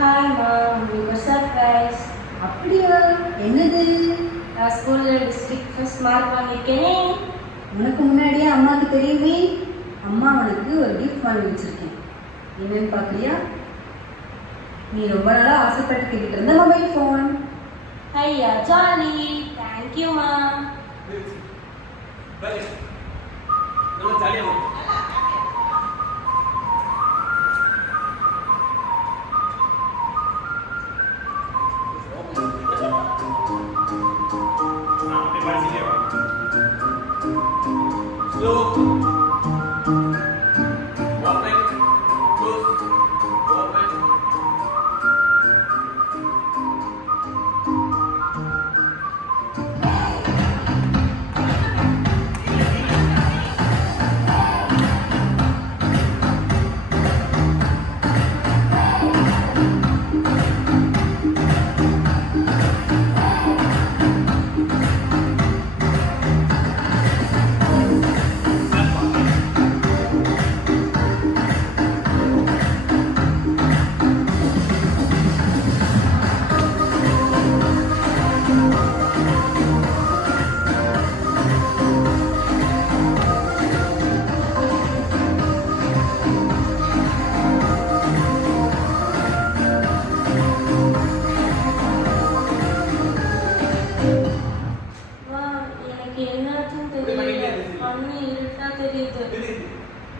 Hi மா, உங்களுக்கு ஒரு சர்ப்ரைஸ். அப்படியா? என்னது? நான் ஸ்கூலில் டிஸ்ட்ரிக்ட் ஃபர்ஸ்ட் மார்க் வாங்கியிருக்கேனே. உனக்கு முன்னாடியே அம்மாவுக்கு தெரியுமே. அம்மா உனக்கு ஒரு கிஃப்ட் வாங்கி வச்சிருக்கேன். என்னன்னு பார்க்குறியா? நீ ரொம்ப நாளாக ஆசைப்பட்டு கேட்டுட்டு இருந்த மொபைல் ஃபோன். ஐயா ஜாலி, தேங்க்யூமா.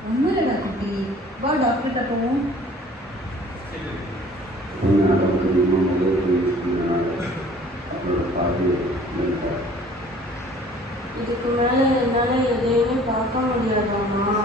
ஒன்றும் இல்லைடா குட்டி, வா டாக்டர்கிட்ட போவோம். இதுக்கு மேலே என்னால் எதையுமே பார்க்க முடியாதாம்மா.